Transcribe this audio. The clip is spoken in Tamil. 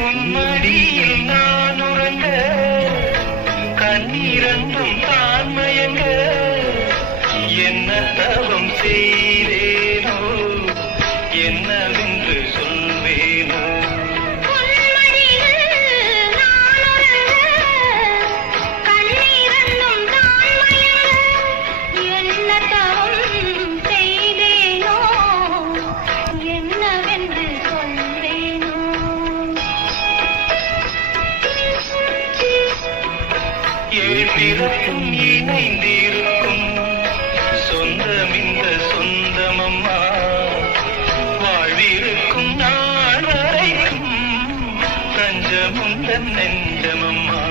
உன்மடியில் நான் உறங்க கண்ணீரண்டும் தான் மயங்க என்ன தவம் செய்தேனோ என்னவென்று சொல்வேனோ பிறப்பும் இணைந்திருக்கும் சொந்தம் இந்த சொந்தமம்மா வாழ்விருக்கும் நாள் வரைக்கும் தஞ்சமுந்தன் நெஞ்சமம்மா